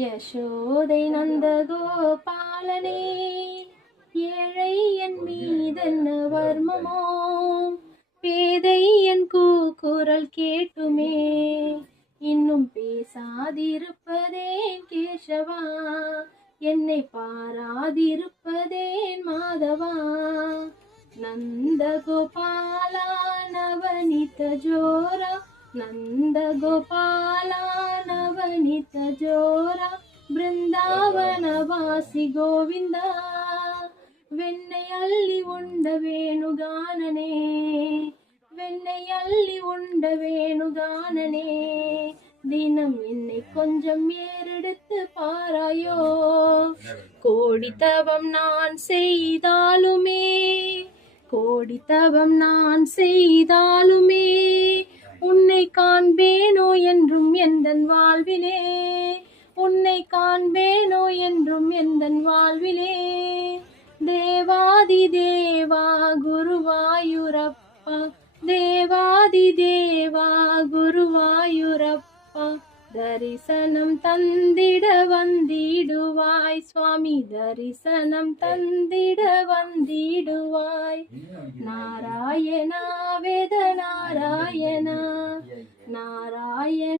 யசோதை நந்தகோபாலனே, ஏழை என் மீதென்ன வர்மமோ, பேதை என் கூக்குரல் கேட்டுமே, இன்னும் பேசாதிருப்பதேன் கேசவா, என்னை பாராதிருப்பதேன் மாதவா. நந்தகோபாலா நவனித ஜோரா, நந்தகோபாலா நவனித ஜோரா, பிருந்தாவனவாசி கோவிந்தா, வெண்ணை அள்ளி உண்ட வேணுகானனே, வெண்ணை அள்ளி உண்ட வேணுகானனே, தினம் என்னை கொஞ்சம் ஏறெடுத்து பாராயோ. கோடி தவம் நான் செய்தாலுமே, கோடி தவம் நான் செய்தாலுமே, உன்னை காண்பேனோ என்றும் எந்தன் வாழ்விலே, உன்னை காண்பேனோ என்றும் எந்தன் வாழ்விலே. தேவாதி தேவா குருவாயூரப்பா, தேவாதி தேவா குருவாயூரப்பா, தரிசனம் தந்திட வந்திடுவாய் சுவாமி, தரிசனம் தந்திட வந்திடுவாய். நாராயணா வேத நாராயணா, நாராயண